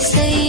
stay